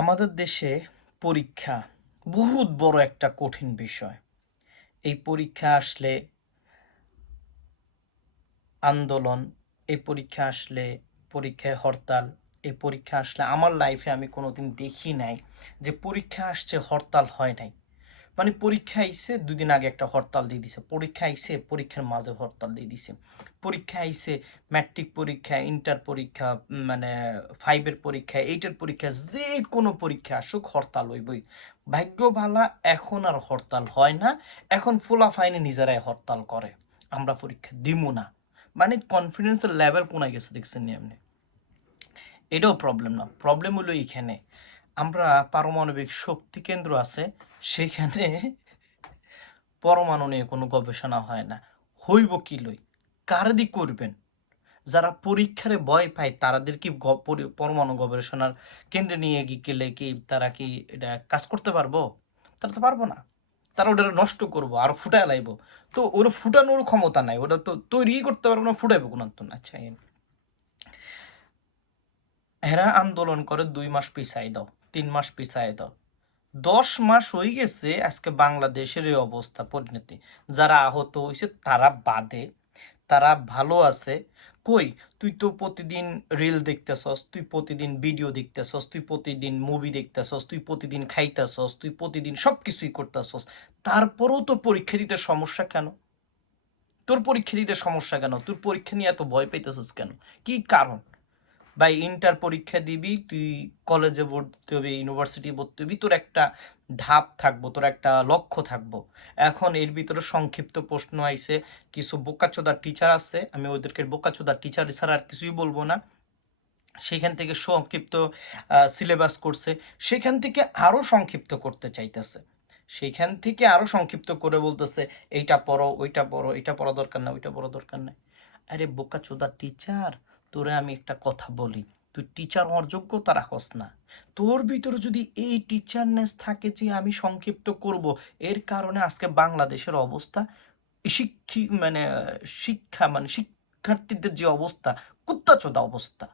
আমাদের দেশে পরীক্ষা বহুত বড় একটা কঠিন বিষয়। এই পরীক্ষা আসলে আন্দোলন, এই পরীক্ষা আসলে পরীক্ষায় হরতাল, এই পরীক্ষা আসলে আমার লাইফে আমি কোনোদিন দেখি নাই যে পরীক্ষা আসছে হরতাল হয় নাই। মানে পরীক্ষা আইসে দুদিন আগে একটা হরতাল দিয়ে দিছে। পরীক্ষা আইসে পরীক্ষার মাঝে হরতাল দিয়ে দিছে। পরীক্ষা আইসে ম্যাট্রিক পরীক্ষা ইন্টার পরীক্ষা মানে ফাইভের পরীক্ষা এইটার পরীক্ষা, যে কোনো পরীক্ষা আসুক, হরতাল হইবই। ভাগ্য ভালা এখন আর হরতাল হয় না। এখন ফুলা ফাইনে নিজেরাই হরতাল করে। আমরা পরীক্ষা দিমু না। মানে কনফিডেন্সের লেভেল কোনায় গেছে দেখছেন নি এমনি এটাও প্রবলেম না। প্রবলেম হলো এইখানে। আমরা পারমাণবিক শক্তি কেন্দ্র আছে। সেখানে পরমাণু নিয়ে কোনো গবেষণা হয় না। হইব কি লই? কার কারদি করবেন? যারা পরীক্ষারে ভয় পায় তারাদের কি পরমাণু গবেষণার কেন্দ্রে নিয়ে গেলে কি তারা কি এটা কাজ করতে পারব? তারা তো পারব না। তারা ওটা নষ্ট করব, আর ফুটায় লাইব। তো ওরা ফুটানোর ক্ষমতা নাই, ওটা তো তৈরি করতে পারব না, ফুটাইবো কোনো তো না। আচ্ছা এই। এরা আন্দোলন করে দুই মাস পিছাই দাও, তিন মাস পিছাই দাও। দশ মাস হয়ে গেছে আজকে বাংলাদেশের এই অবস্থা পরিণতি। যারা আহত হয়েছে, তারা বাদে, তারা ভালো আছে। কই? তুই তো প্রতিদিন রিল দেখতেছস, তুই প্রতিদিন ভিডিও দেখতেছস, তুই প্রতিদিন মুভি দেখতেছস, তুই প্রতিদিন খাইতেছস, তুই প্রতিদিন সব কিছুই করতেছস। তারপরেও তো পরীক্ষা দিতে সমস্যা কেন? তোর পরীক্ষা দিতে সমস্যা কেন? তোর পরীক্ষা নিয়ে এত ভয় পাইতেছস কেন? কি কারণ? বা ইন্টার পরীক্ষা দিবি, তুই কলেজে ভর্তি হবি ইউনিভার্সিটি ভর্তি হবি, তোর একটা ধাপ থাকব, তোর একটা লক্ষ্য থাকব। এখন এর ভিতরে সংক্ষিপ্ত প্রশ্ন আইছে, কিছু বোকাচোদার টিচার আছে, আমি ওদেরকে বোকাচোদার টিচার ছাড়া আর কিছুই বলব না। সেখান থেকে সংক্ষিপ্ত সিলেবাস করছে, সেখান থেকে আরও সংক্ষিপ্ত করতে চাইতেছে। সেখান থেকে আরও সংক্ষিপ্ত করে বলতেছে, এইটা পড়ো, ওইটা পড়ো, এটা পড়া দরকার না, ওইটা পড়া দরকার নাই। আরে বোকাচোদার টিচার তোরে আমি একটা কথা বলি, তুই টিচার হওয়ার যোগ্যতা রাখস না। তোর ভিতরে যদি এই টিচারনেস থাকে যে আমি সংক্ষিপ্ত করব, এর কারণে আজকে বাংলাদেশের অবস্থা, শিক্ষি মানে শিক্ষা মানে শিক্ষার্থীদের যে অবস্থা, কুত্তাচোদা অবস্থা।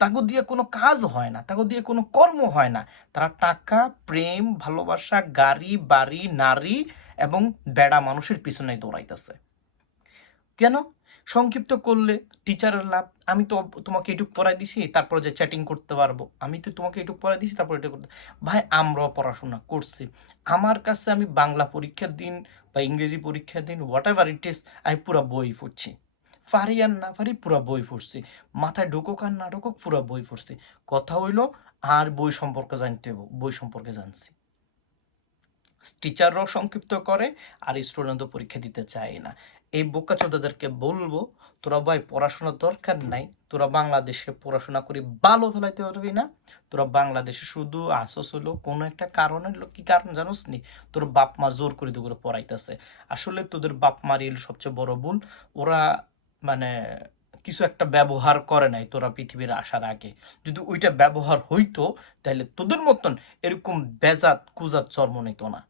তাকে দিয়ে কোনো কাজ হয় না তাকে দিয়ে কোনো কর্ম হয় না। তারা টাকা, প্রেম, ভালোবাসা, গাড়ি, বাড়ি, নারী এবং বেড়া মানুষের পিছনে দৌড়াইতেছে। কেন? সংক্ষিপ্ত করলে টিচারের লাভ, আমি তো তোমাকে এটুক পড়াই দিছি, তারপর যে চ্যাটিং করতে পারব। আমি তো তোমাকে এটুক পড়াই দিছি, তারপর এটা করতে। ভাই, আমরাও পড়াশোনা করছি। আমার কাছে আমি বাংলা পরীক্ষার দিন বা ইংরেজি পরীক্ষার দিন হোয়াট এভার ইট ইস আমি পুরো বই পড়ছি পারি আর না পারি পুরো বই পড়ছি মাথায় ঢুকুক আর না ঢুকুক পুরো বই পড়ছি কথা হইল, আর বই সম্পর্কে জানতে হবে বই সম্পর্কে জানছি। টিচাররাও সংক্ষিপ্ত করে, আর স্টুডেন্টও পরীক্ষা দিতে চায় না। এই বোকাচোদাদেরকে বলব, তোরা ভাই পড়াশোনার দরকার নাই, তোরা বাংলাদেশে পড়াশোনা করে ভালো ফেলাইতে পারবি না। তোরা বাংলাদেশে শুধু আসস হলো কোনো একটা কারণে হলো কি কারণ জানোস নি? তোর বাপ মা জোর করে দুপুরে পড়াইতেছে। আসলে তোদের বাপ মারিল সবচেয়ে বড় ভুল, ওরা মানে কিছু একটা ব্যবহার করে নাই তোরা পৃথিবীর আসার আগে। যদি ওইটা ব্যবহার হইতো তাহলে তোদের মতন এরকম বেজাত কুজাত জন্ম নিত না।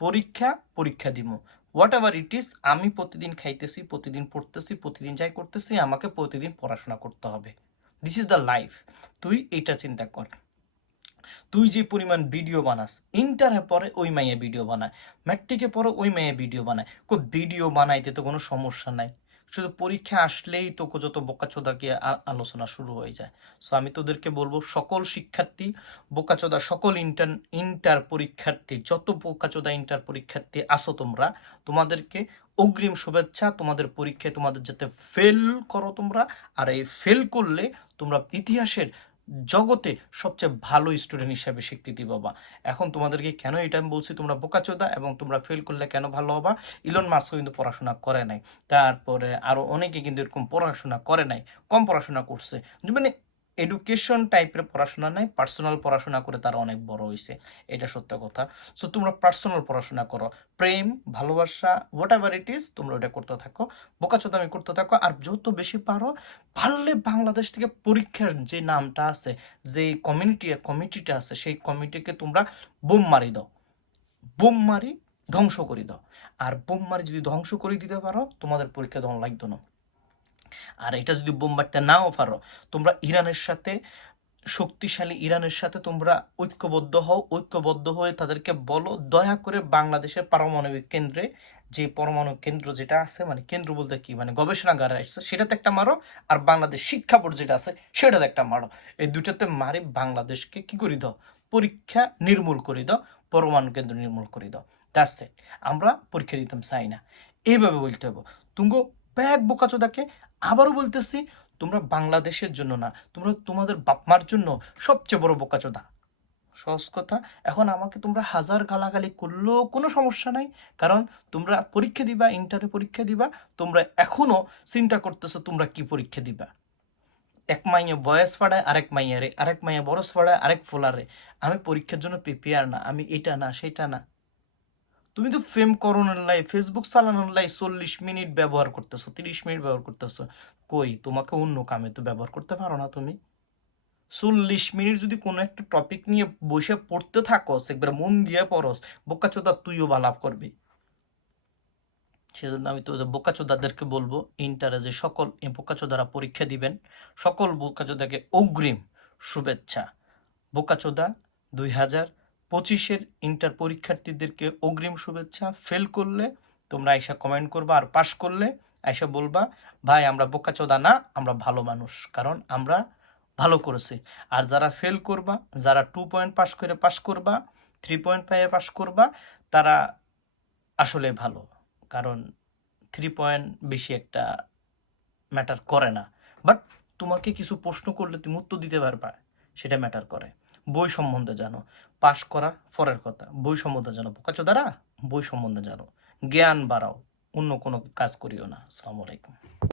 পরীক্ষা পরীক্ষা দিব হোয়াট এভার ইট ইস আমি প্রতিদিন খাইতেছি, প্রতিদিন পড়তেছি, প্রতিদিন যাই করতেছি, আমাকে প্রতিদিন পড়াশোনা করতে হবে। দিস ইজ দ্য লাইফ তুই এটা চিন্তা কর। তুই যে পরিমাণ ভিডিও বানাস ইন্টারে পরে ওই মাইয়া ভিডিও বানায় ম্যাট্রিকে পরে ওই মাইয়া ভিডিও বানায়। কো ভিডিও বানাইতে তো কোনো সমস্যা নাই। শুধু পরীক্ষা আসলেই তো যত বোকাচোদা গিয়ে আলোচনা শুরু হয়ে যায়। সো আমি তোদেরকে বলব, সকল শিক্ষার্থী, বোকাচোদা সকল ইন্টার ইন্টার পরীক্ষার্থী, যত বোকাচোদা ইন্টার পরীক্ষার্থী আসো তোমরা, তোমাদেরকে অগ্রিম শুভেচ্ছা, তোমাদের পরীক্ষায় তোমাদের যাতে ফেল করো তোমরা, আর এই ফেল করলে তোমরা ইতিহাসের জগতে সবচেয়ে ভালো স্টুডেন্ট হিসাবে স্বীকৃতি পাবা। এখন তোমাদেরকে কেন এটা আমি বলছি? তোমরা বোকাচোদা এবং তোমরা ফেল করলে কেন ভালো হবা? ইলন মাস্ক কিন্তু পড়াশোনা করে নাই। তারপরে আরও অনেকে কিন্তু এরকম পড়াশোনা করে নাই, কম পড়াশোনা করছে। মানে এডুকেশন টাইপের পড়াশোনা নাই পার্সোনাল পড়াশোনা করে তারা অনেক বড় হয়েছে এটা সত্য কথা। সো তোমরা পার্সোনাল পড়াশোনা করো, প্রেম, ভালোবাসা হোয়াট এভার ইট ইজ তোমরা ওটা করতে থাকো, বোকাচোদামি করতে থাকো, আর যত বেশি পারো, পারলে বাংলাদেশ থেকে পরীক্ষার যে নামটা আছে, যে কমিউনিটি কমিটিটা আছে, সেই কমিটিকে তোমরা বোম মারি দাও। বোম মারি ধ্বংস করে দাও। আর বোম মারি যদি ধ্বংস করে দিতে পারো, তোমাদের পরীক্ষা তখন লাগতো না। আর এটা যদি বোম নাও পারো, তোমরা ইরানের সাথে, শক্তিশালী ইরানের সাথে তোমরা ঐক্যবদ্ধ হও, ঐক্যবদ্ধ হয়ে তাদেরকে বলো, দয়া করে বাংলাদেশের পারমাণবিক কেন্দ্রে যে পরমাণু কেন্দ্র যেটা আছে মানে কেন্দ্র বলতে কি মানে গবেষণাগার আছে সেটাতে একটা মারো, আর বাংলাদেশ শিক্ষা বোর্ড যেটা আছে, সেটাতে একটা মারো। এই দুটাতে মারে বাংলাদেশকে কি করে দাও? পরীক্ষা নির্মূল করে দাও, পরমাণু কেন্দ্র নির্মূল করে দাও। দ্যাটস আমরা পরীক্ষা দিতাম, চাই না। এইভাবে বলতে হবে। তুঙ্গ ব্যাগ বোকাচোদাকে আবারও বলতেছি, তোমরা বাংলাদেশের জন্য না, তোমরা তোমাদের বাপমার জন্য সবচেয়ে বড় বোকাচোদা সহজ কথা, এখন আমাকে তোমরা হাজার গালাগালি করলেও কোনো সমস্যা নাই, কারণ তোমরা পরীক্ষা দিবা ইন্টারে পরীক্ষা দিবা, তোমরা এখনও চিন্তা করতেছো তোমরা কি পরীক্ষা দিবা। এক মাইয়ে বয়স পাড়ায় আরেক মাইয়ারে আরেক মাইয়া বরস পাড়ায় আরেক ফোলারে। আমি পরীক্ষার জন্য প্রিপেয়ার না, আমি এটা না, সেটা না। তুমি তো ফেম করোনার লাই ফেসবুক চালানোর লাই চল্লিশ মিনিট ব্যবহার করতেছো, তিরিশ মিনিট ব্যবহার করতেছো। কই, তোমাকে অন্য কামে তো ব্যবহার করতে পারো না তুমি। চল্লিশ মিনিট যদি কোনো একটা টপিক নিয়ে বসে পড়তে থাকস, একবার মন দিয়ে পড়স, বোকাচোদা তুইও বা লাভ করবি। সেজন্য আমি তো বোকাচোদাদেরকে বলব ইন্টারে যে সকল বোকাচোদারা পরীক্ষা দিবেন, সকল বোকাচোদাকে অগ্রিম শুভেচ্ছা। বোকাচোদা দুই হাজার পঁচিশের ইন্টার পরীক্ষার্থীদেরকে অগ্রিম শুভেচ্ছা। ফেল করলে তোমরা আইসা কমেন্ট করবা আর পাশ করলে আইসা বলবা, ভাই, আমরা বোকাচোদা না, আমরা ভালো মানুষ, কারণ আমরা ভালো করেছি। আর যারা ফেল করবা, যারা টু পয়েন্ট পাস করে পাস করবা থ্রি পয়েন্ট পাইয়ে পাস করবা, তারা আসলে ভালো, কারণ থ্রি পয়েন্ট বেশি একটা ম্যাটার করে না। বাট তোমাকে কিছু প্রশ্ন করলে তুমি উত্তর দিতে পারবা, সেটা ম্যাটার করে। বই সম্বন্ধে জানো। পাশ করা পরের কথা বই সম্বন্ধে জানো। বোকাচোদারা বই সম্বন্ধে জানো। জ্ঞান বাড়াও, অন্য কোনো কাজ করিও না। আসসালামু আলাইকুম।